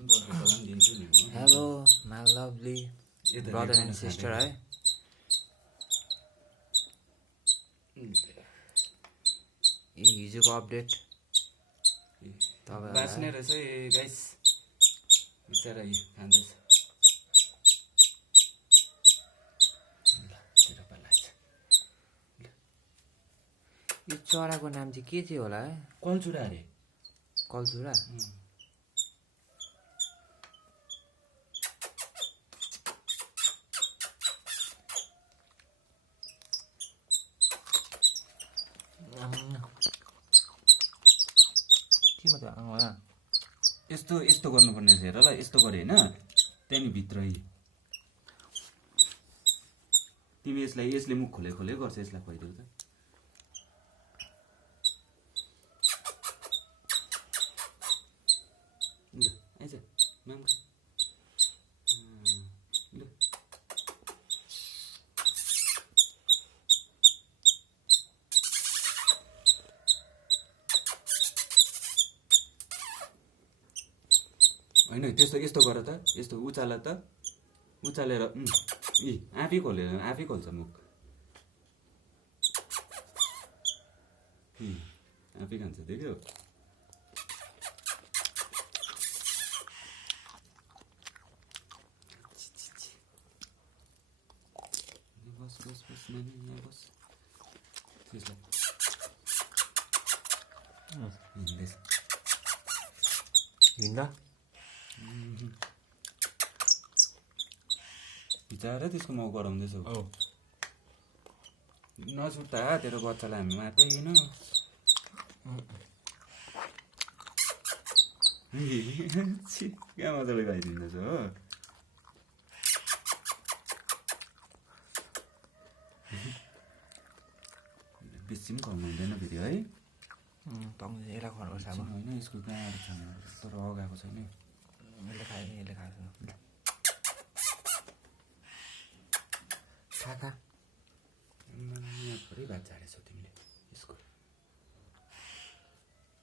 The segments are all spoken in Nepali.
Hello, my lovely brother and sister, है हिजोको अपडेट बाँच्ने रहेछ गाइस बिचरा खाँदैछ यो चराको नाम चाहिँ के थियो होला है कलचुरा अरे कलचुरा के मतलब यस्तो यस्तो गर्नुपर्ने रहेछ हेर ल यस्तो गरे होइन त्यहाँदेखि भित्रै तिमी यसलाई यसले मुख खोले खोले गर्छ यसलाई खुवाइदेऊ त ल आइज माम ल होइन त्यस्तो यस्तो गर त यस्तो उचाल त उचालेर आफै खोलेर आफै खोल्छ मुख आफै खान्छ देख्यो बस बस बस नानी यहाँ बस हिँड्दैछ हिँड्दा बिचरा त्यसको माउ गराउँदैछ नसुर्ता तेरो बच्चालाई हामी मार्दैन क्या मजाले खाइदिँदैछ हो बेसी पनि खुवाउनु हुँदैन फेरि है यसलाई खुवाउनुपर्छ अब होइन यसको गाँडो छ तर अगाएको छैन यसले खायो यसले खाएको खा खा पुरै भात झारेछौ तिमीले यसको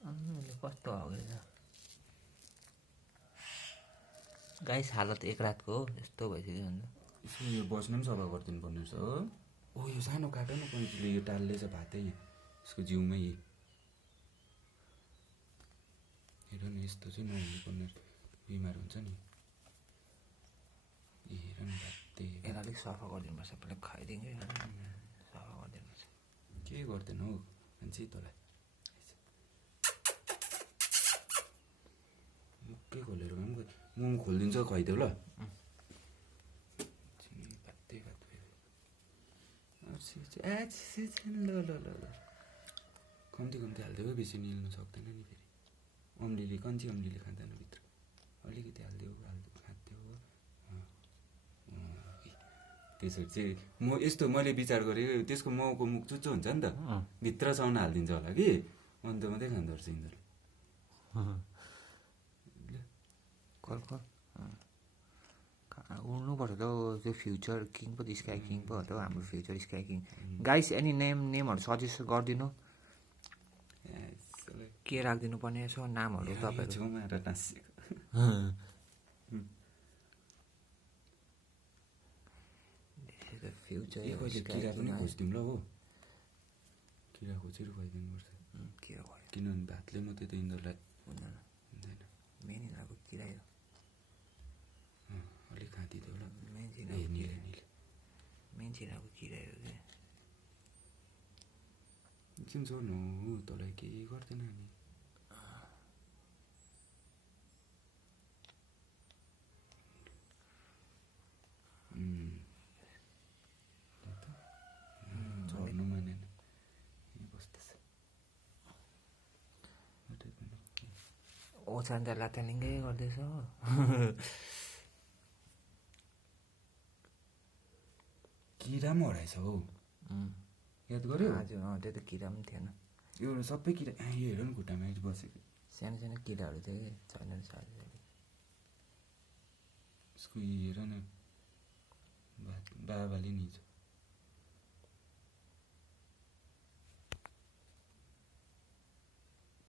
यसले कस्तो हगेछ गाइस हालत एक रातको हो यस्तो भइसक्यो अन्त यसो यो बस्नु पनि सफा गरिदिनु पर्ने रहेछ हो ओ यो सानो काटो न कैँचीले यो टाल्दैछ भातै यसको जिउमै हेर न यस्तो चाहिँ नहुनुपर्ने बिमार हुन्छ नि हेर न भातै यसलाई अलिक सफा गरिदिनुपर्छ पहिला खाइदिएँ सफा गरिदिनुपर्छ के गर्दैन हौ मान्छे तँलाई मुखै खोलेर भए पनि मोमो खोलिदिन्छ खुवाइदेऊ ल भातै भात ल ल ल ल कम्ती कम्ती हालिदेऊ बेसी निल्नु सक्दैन नि फेरि अम्लीले कन्ची अम्लीले खाँदैन भित्र अलिकति हालिदेऊ खाँदिदेऊ हो त्यसरी चाहिँ म यस्तो मैले विचार गरेको त्यसको माउको मुख चुच्चो हुन्छ नि त भित्रसम्म हालिदिन्छ होला कि अन्त मात्रै खाँदो रहेछ यिनीहरूले उड्नुपर्छ त त्यो फ्युचर किङ पो स्काई किङ पो हो त हाम्रो future sky king guys any नेमहरू सजेस्ट गरिदिनु के राखिदिनु पर्ने यसो नामहरू तपाईँहरू छेउमा आएर टाँसेको फ्युचर किरा पनि खोजिदिउँ ल हो किरा खोजेर खुवाइदिनुपर्छ किरा किनभने भातले मात्रै त यिनीहरूलाई हुँदैन मेन यिनीहरूको किरा हो अलिक खाँदिदेऊ ल मेन चिराको किरा हो क्या किन छोड्नु तँलाई केही गर्दैन नि झर्नु मानेन बस्दैछ ओछान त लात्यालिङ्गै गर्दैछ किरा पनि हराएछ हौ याद गर्यो हजुर त्यो त किरा पनि थिएन यो सबै किरा यो हेर न खुट्टामा बसेको सानो सानो किराहरू थियो कि छैन यसको हेर न बाबाले नि हिजो